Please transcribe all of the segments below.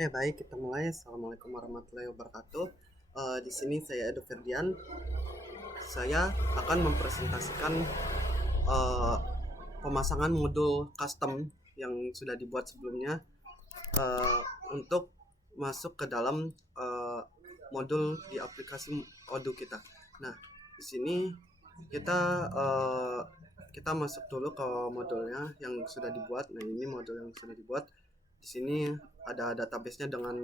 Baik, kita mulai. Assalamualaikum warahmatullahi wabarakatuh. Di sini saya Edo Ferdian. Saya akan mempresentasikan eh, pemasangan modul custom yang sudah dibuat sebelumnya eh, untuk masuk ke dalam eh, modul di aplikasi Odoo kita. Nah, di sini kita kita masuk dulu ke modulnya yang sudah dibuat. Nah, ini modul yang sudah dibuat. Di sini ada database-nya dengan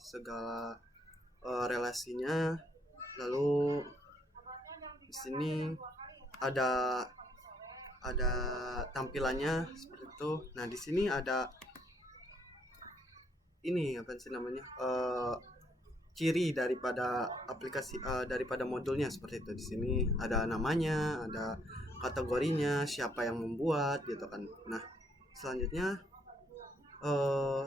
segala relasinya. Lalu di sini ada ada tampilannya seperti itu. Nah, di sini ada ini apa sih namanya? Ciri daripada aplikasi daripada modulnya seperti itu. Di sini ada namanya, ada kategorinya, siapa yang membuat gitu kan. Nah, selanjutnya eh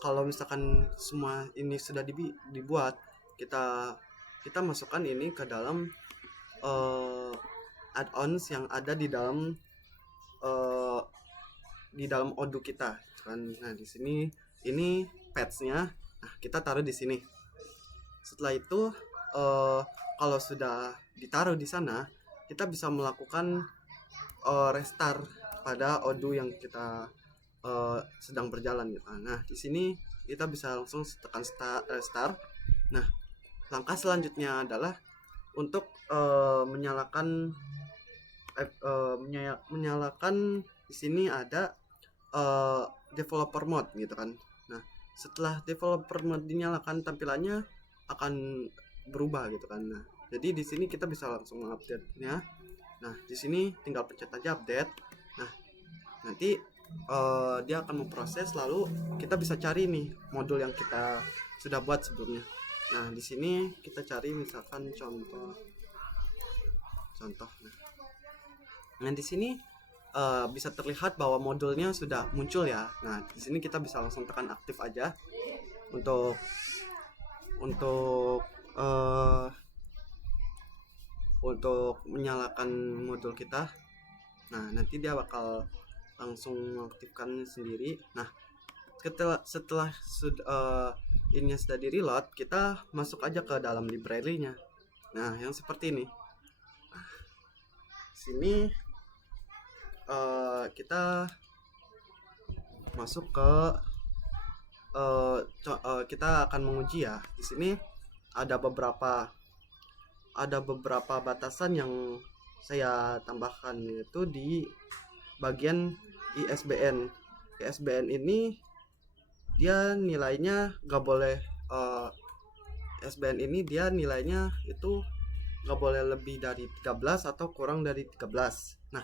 kalau misalkan semua ini sudah dibuat, kita kita masukkan ini ke dalam eh, add-ons yang ada eh, di dalam Odoo kita kan. Nah, di sini ini patch-nya. Nah, kita taruh di sini. Setelah itu eh, kalau sudah ditaruh di sana, kita bisa melakukan restart pada Odoo yang kita sedang berjalan gitu. Nah, di sini kita bisa langsung tekan restart. Nah, langkah selanjutnya adalah untuk menyalakan di sini ada developer mode gitu kan. Nah, setelah developer mode dinyalakan, tampilannya akan berubah gitu kan. Nah, jadi di sini kita bisa langsung mengupdate-nya. Nah, di sini tinggal pencet aja update. Nah, nanti dia akan memproses, lalu kita bisa cari nih modul yang kita sudah buat sebelumnya. Nah, di sini kita cari misalkan contoh. Nah, di sini bisa terlihat bahwa modulnya sudah muncul ya. Nah, di sini kita bisa langsung tekan aktif aja untuk untuk uh, untuk menyalakan modul kita. Nah, nanti dia bakal langsung mengaktifkan sendiri. Nah, setelah ini sudah di reload, kita masuk aja ke dalam library-nya. Nah, yang seperti ini. Sini kita masuk ke kita akan menguji ya. Di sini ada beberapa batasan yang saya tambahkan, yaitu di bagian ISBN. ISBN ini dia nilainya nggak boleh ISBN ini dia nilainya itu nggak boleh lebih dari 13 atau kurang dari 13. Nah,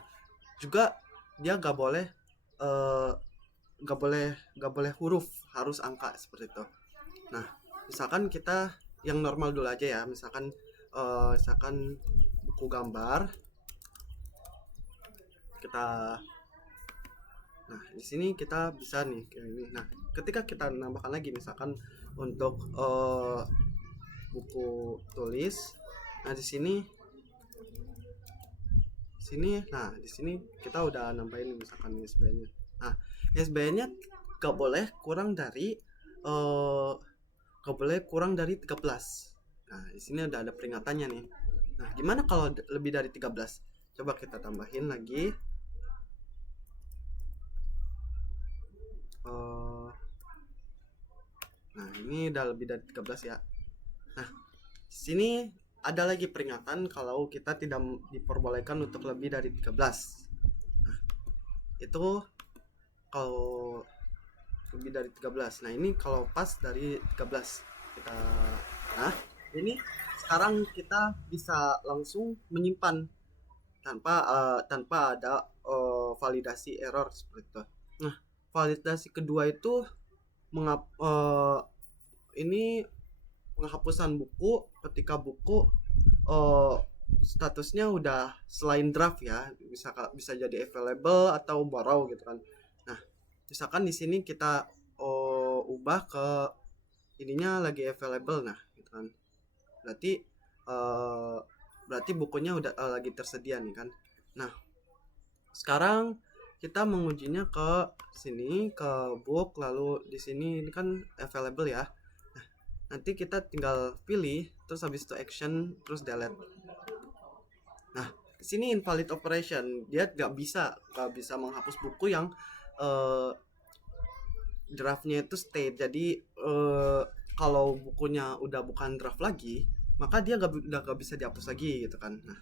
juga dia eh, nggak boleh huruf, harus angka seperti itu. Nah, misalkan kita yang normal dulu aja ya. Misalkan buku gambar kita. Nah, di sini kita bisa nih kayak ini. Nah, ketika kita nambahkan lagi misalkan untuk buku tulis. Nah, di sini kita udah nambahin misalkan ISBN-nya. Nah, ISBN-nya gak boleh kurang dari eh gak boleh kurang dari 13. Nah, di sini ada peringatannya nih. Nah, gimana kalau lebih dari 13? Coba kita tambahin lagi. Eh Nah, ini udah lebih dari 13 ya. Nah, di sini ada lagi peringatan kalau kita tidak diperbolehkan untuk lebih dari 13. Nah, itu kalau lebih dari 13. Nah, ini kalau pas dari 13 kita. Nah, ini sekarang kita bisa langsung menyimpan tanpa ada validasi error seperti itu. Nah, validasi kedua itu ini penghapusan buku ketika buku uh, statusnya udah selain draft ya, bisa jadi available atau borrow gitu kan. Nah, misalkan di sini kita ubah ke ininya lagi available, nah gitu kan. Berarti bukunya udah lagi tersedia nih kan. Nah, sekarang kita mengujinya ke sini, ke book, lalu di sini ini kan available ya. Nah, nanti kita tinggal pilih, terus habis itu action, terus delete. Nah, sini invalid operation, dia nggak bisa menghapus buku yang draftnya itu state. Jadi kalau bukunya udah bukan draft lagi, maka dia udah nggak bisa dihapus lagi gitu kan. Nah,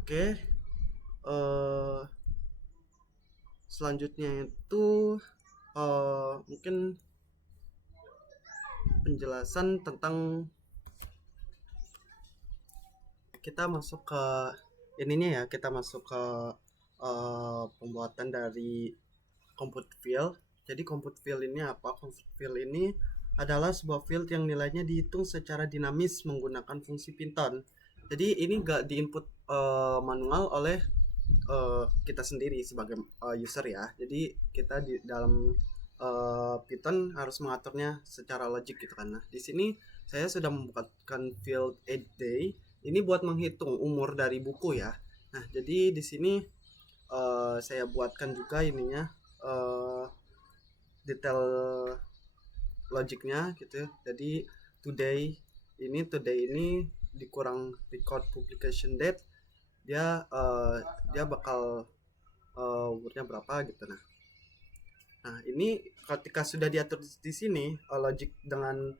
oke. Selanjutnya itu mungkin penjelasan tentang, kita masuk ke ininya ya, kita masuk ke pembuatan dari compute field. Jadi compute field ini apa? Compute field ini adalah sebuah field yang nilainya dihitung secara dinamis menggunakan fungsi Python. Jadi ini nggak diinput manual oleh kita sendiri sebagai user ya. Jadi kita di dalam Python harus mengaturnya secara logik gitu kan. Nah, di sini saya sudah membuatkan field 8 day. Ini buat menghitung umur dari buku ya. Nah, jadi di sini saya buatkan juga ininya detail logiknya gitu. Jadi today ini dikurang record publication date, dia bakal umurnya berapa gitu. Nah ini ketika sudah diatur di sini logic dengan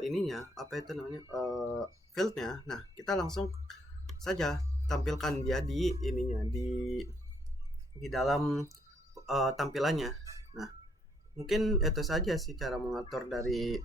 ininya apa itu namanya fieldnya. Nah kita langsung saja tampilkan dia di ininya di dalam tampilannya. Nah mungkin itu saja sih cara mengatur dari